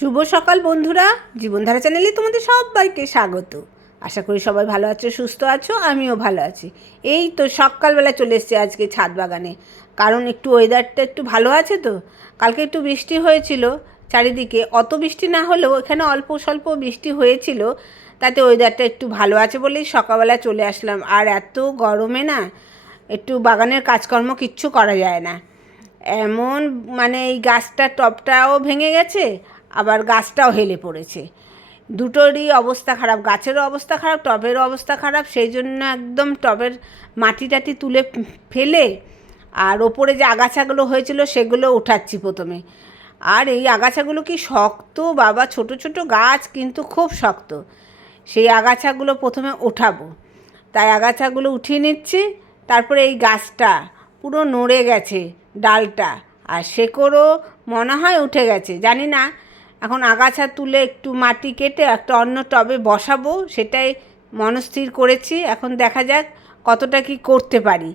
শুভ সকাল বন্ধুরা। জীবনধারা চ্যানেলে তোমাদের সবাইকে স্বাগত। আশা করি সবাই ভালো আছো, সুস্থ আছো, আমিও ভালো আছি। এই তো সকালবেলা চলে এসেছি আজকে ছাদ বাগানে। কারণ একটু ওয়েদারটা একটু ভালো আছে তো। কালকে একটু বৃষ্টি হয়েছিল চারিদিকে। অত বৃষ্টি না হলেও এখানে অল্প স্বল্প বৃষ্টি হয়েছিল। তাতে ওয়েদারটা একটু ভালো আছে বলেই সকালবেলা চলে আসলাম। আর এত গরমে না একটু বাগানের কাজকর্ম কিচ্ছু করা যায় না। এমন মানে এই গাছটার টপটাও ভেঙে গেছে। আবার গাছটাও হেলে পড়েছে। দুটোরই অবস্থা খারাপ, গাছেরও অবস্থা খারাপ, টবেরও অবস্থা খারাপ, সেই জন্য একদম টবের মাটি টাটি তুলে ফেলে আর ওপরে যে আগাছাগুলো হয়েছিল সেগুলো উঠাচ্ছি প্রথমে। আর এই আগাছাগুলো কি শক্ত বাবা, ছোট ছোট গাছ কিন্তু খুব শক্ত। সেই আগাছাগুলো প্রথমে উঠাবো। তাই আগাছাগুলো উঠিয়ে নিচ্ছি, তারপরে এই গাছটা পুরো নড়ে গেছে ডালটা। আর শেকড়ও মনে হয় উঠে গেছে, জানি না। এখন আগাছা তুলে একটু মাটি কেটে একটা অন্য টবে বসাবো, সেটাই মনস্থির করেছি। এখন দেখা যাক কতটা কি করতে পারি।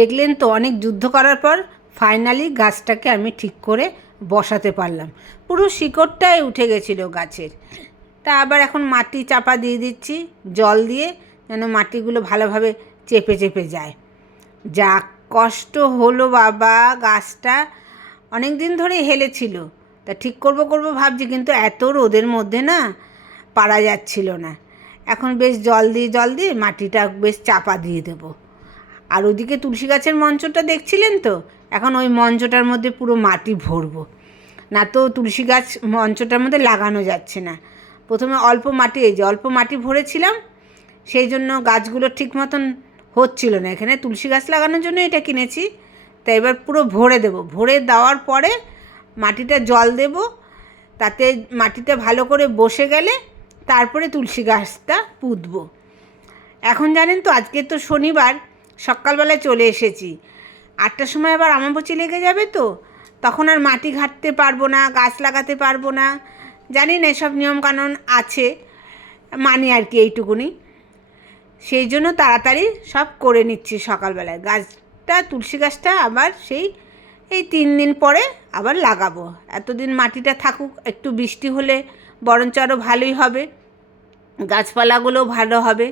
দেখলেন তো, অনেক যুদ্ধ করার পর ফাইনালি গাছটাকে আমি ঠিক করে বসাতে পারলাম। পুরো শিকড়টাই উঠে গেছিল গাছের। তা আবার এখন মাটি চাপা দিয়ে দিচ্ছি, জল দিয়ে, যেন মাটিগুলো ভালোভাবে চেপে চেপে যায়। যা কষ্ট হলো বাবা, গাছটা অনেক দিন ধরে হেলেছিল। তা ঠিক করব করব ভাবছি, কিন্তু এত রোদের মধ্যে না পারা যাচ্ছিল না। এখন বেশ জল দিয়ে জল দিয়ে মাটিটা বেশ চাপা দিয়ে দেবো। আর ওদিকে তুলসী গাছের মঞ্চটা দেখছিলেন তো? এখন ওই মঞ্চটার মধ্যে পুরো মাটি ভরবো। না তো তুলসী গাছ মঞ্চটার মধ্যে লাগানো যাচ্ছে না। প্রথমে অল্প মাটি, এই যে অল্প মাটি ভরেছিলাম, সেই জন্য গাছগুলো ঠিক মতন হচ্ছিল না। এখানে তুলসী গাছ লাগানোর জন্য এটা কিনেছি, তা এবার পুরো ভরে দেব। ভরে দেওয়ার পরে মাটিটা জল দেব, তাতে মাটিটা ভালো করে বসে গেলে তারপরে তুলসী গাছটা পুঁতবো। এখন জানেন তো, আজকে তো শনিবার সকালবেলায় চলে এসেছি। আটটার সময় আবার আমাবচি লেগে যাবে তো? তখন আর মাটি ঘাটতে পারব না, গাছ লাগাতে পারব না। জানি না এসব নিয়মকানুন আছে, মানি আর কি এইটুকুনি। সেই জন্য তাড়াতাড়ি সব করে নিচ্ছি সকালবেলায়। গাছটা, তুলসী গাছটা আবার সেই, এই তিন দিন পরে আবার লাগাবো। এতদিন মাটিটা থাকুক, একটু বৃষ্টি হলে বরঞ্চ আরও ভালোই হবে। গাছপালাগুলোও ভালো হবে।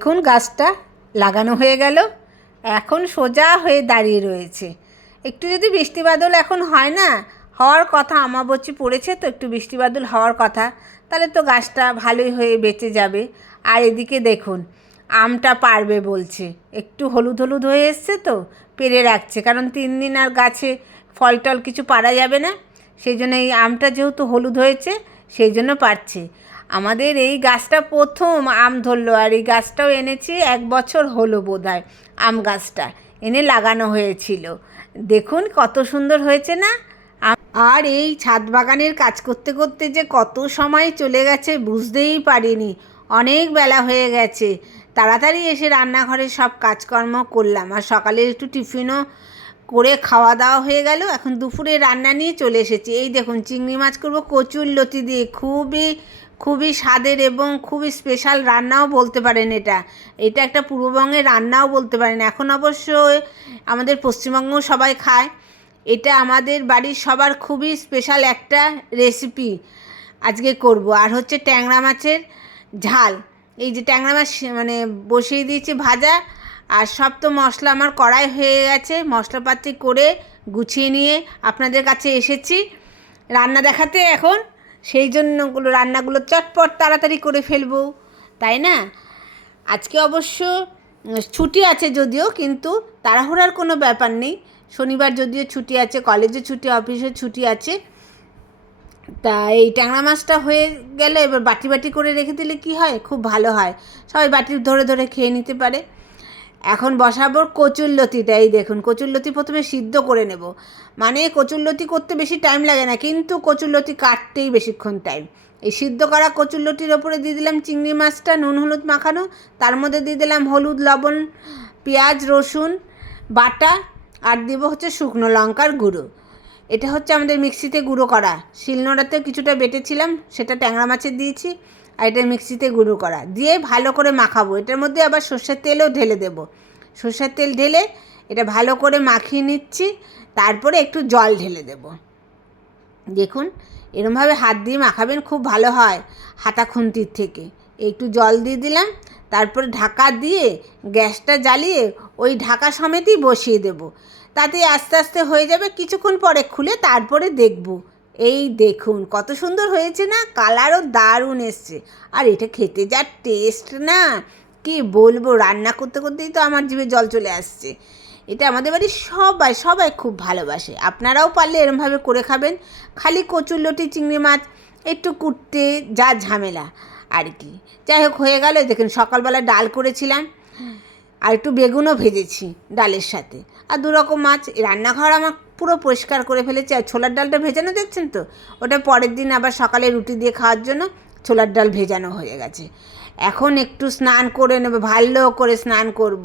দেখুন গাছটা লাগানো হয়ে গেল। এখন সোজা হয়ে দাঁড়িয়ে রয়েছে। একটু যদি বৃষ্টি বাদল এখন হয় না, হওয়ার কথা আমাবচি পড়েছে তো একটু বৃষ্টি বাদল হওয়ার কথা, তাহলে তো গাছটা ভালোই হয়ে বেঁচে যাবে। আর এদিকে দেখুন, আমটা পারবে বলছে। একটু হলুদ হলুদ হয়ে এসছে তো, পেরে রাখছে। কারণ তিন দিন আর গাছে ফল টল কিছু পারা যাবে না। সেই জন্য এই আমটা যেহেতু হলুদ হয়েছে, সেই জন্য পারছে। আমাদের এই গাছটা প্রথম আম ধরলো আর এই গাছটাও এনেছি এক বছর হলো বোধহয় আম গাছটা এনে লাগানো হয়েছিল। দেখুন কত সুন্দর হয়েছে না? আর এই ছাদ বাগানের কাজ করতে করতে যে কত সময় চলে গেছে বুঝতেই পারিনি। অনেক বেলা হয়ে গেছে। তাড়াতাড়ি এসে রান্নাঘরে সব কাজকর্ম করলাম আর সকালে একটু টিফিনও করে খাওয়া দাওয়া হয়ে গেল। এখন দুপুরে রান্না নিয়ে চলে এসেছি। এই দেখুন, চিংড়ি মাছ করব, কচুর লতি দিয়ে। খুবই খুবই স্বাদের এবং খুবই স্পেশাল রান্নাও বলতে পারেন এটা। এটা একটা পূর্ববঙ্গের রান্নাও বলতে পারেন। এখন অবশ্য আমাদের পশ্চিমবঙ্গও সবাই খায়। এটা আমাদের বাড়ির সবার খুবই স্পেশাল একটা রেসিপি আজকে করব। আর হচ্ছে ট্যাংরা মাছের ঝাল। এই যে ট্যাংরা মাছ মানে বসিয়ে দিয়েছি ভাজা, আর সব তো মশলা আমার কড়াই হয়ে গেছে। মশলাপাতি করে গুছিয়ে নিয়ে আপনাদের কাছে এসেছি। রান্না দেখাতে এখন সেই জন্য রান্নাগুলো চটপট তাড়াতাড়ি করে ফেলব, তাই না? আজকে অবশ্য ছুটি আছে যদিও, কিন্তু তাড়াহুড়ার কোনো ব্যাপার নেই। শনিবার যদিও ছুটি আছে কলেজে ছুটি অফিসে ছুটি আছে, তা এই ট্যাংরা মাছটা হয়ে গেলে এবার বাটি বাটি করে রেখে দিলে কি হয়? খুব ভালো হয়। সবাই বাটি ধরে ধরে খেয়ে নিতে পারে। এখন বসাবো কচুরলতিটা এই দেখুন কচুরলতি প্রথমে সিদ্ধ করে নেব। মানে কচুরলতি করতে বেশি টাইম লাগে না, কিন্তু কচুরলতি কাটতেই বেশিক্ষণ টাইম এই সিদ্ধ করা কচুরলতির ওপরে দিয়ে দিলাম চিংড়ি মাছটা, নুন, হলুদ মাখানো। তার মধ্যে দিয়ে দিলাম হলুদ, লবণ, পেঁয়াজ, রসুন, বাটা, আর দিব হচ্ছে শুকনো লঙ্কার গুঁড়ো। এটা হচ্ছে আমাদের মিক্সিতে গুঁড়ো করা। শিলনোড়াতেও কিছুটা বেটেছিলাম, সেটা ট্যাংরা মাছের দিয়েছি। আর এটা মিক্সিতে গুঁড়ো করা। দিয়ে ভালো করে মাখাবো। এটার মধ্যে আবার সর্ষের তেলও ঢেলে দেব। সর্ষের তেল ঢেলে এটা ভালো করে মাখিয়ে নিচ্ছি। তারপরে একটু জল ঢেলে দেব। দেখুন, এরমভাবে হাত দিয়ে মাখাবেন খুব ভালো হয় হাতা খুন্তির থেকে। একটু জল দিয়ে দিলাম। তারপরে ঢাকা দিয়ে গ্যাসটা জ্বালিয়ে ওই ঢাকা সমেতই বসিয়ে দেব। তাতে আস্তে আস্তে হয়ে যাবে। কিছুক্ষণ পরে খুলে তারপরে দেখব। এই দেখুন, কত সুন্দর হয়েছে না? কালারও দারুণ এসছে। আর এটা খেতে যা টেস্ট না! কি বলব, রান্না করতে করতেই তো আমার জিভে জল চলে আসছে। এটা আমাদের বাড়ির সবাই সবাই খুব ভালোবাসে। আপনারাও পারলে এরমভাবে করে খাবেন। খালি কচুরলটি, চিংড়ি মাছ, একটু কুটতে, যা ঝামেলা। আর কি। যাই হোক, হয়ে গেল। দেখুন, সকালবেলা ডাল করেছিলাম। আর একটু বেগুনও ভেজেছি ডালের সাথে। আর দু রকম মাছ। রান্নাঘর আমার পুরো পরিষ্কার করে ফেলেছি। আর ছোলার ডালটা ভেজানো দেখছেন তো? ওটা পরের দিন আবার সকালে রুটি দিয়ে খাওয়ার জন্য ছোলার ডাল ভেজানো হয়ে গেছে। এখন একটু স্নান করে নেবে, ভালো করে স্নান করব।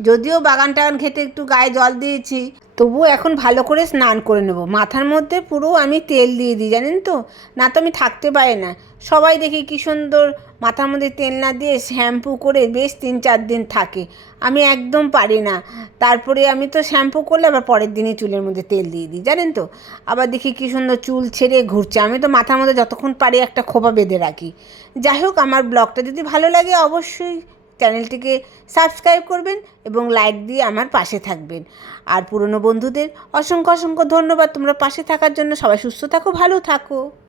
যদিও বাগান টাগান খেতে একটু গায়ে জল দিয়েছি, তবুও এখন ভালো করে স্নান করে নেব। মাথার মধ্যে পুরো আমি তেল দিয়ে দিই, জানেন তো? না তো আমি থাকতে পারি না। সবাই দেখি কী সুন্দর মাথার মধ্যে তেল না দিয়ে শ্যাম্পু করে বেশ তিন চার দিন থাকে। আমি একদম পারি না। তারপরে আমি তো শ্যাম্পু করলে আবার পরের দিনই চুলের মধ্যে তেল দিয়ে দিই, জানেন তো? আবার দেখি কী সুন্দর চুল ছেড়ে ঘুরছে। আমি তো মাথার মধ্যে যতক্ষণ পারি একটা খোপা বেঁধে রাখি। যাই হোক, আমার ব্লগটা যদি ভালো লাগে অবশ্যই চ্যানেলটিকে সাবস্ক্রাইব করবেন এবং লাইক দিয়ে আমার পাশে থাকবেন। আর পুরনো বন্ধুদের অসংখ্য অসংখ্য ধন্যবাদ তোমরা পাশে থাকার জন্য। সবাই সুস্থ থাকো, ভালো থাকো।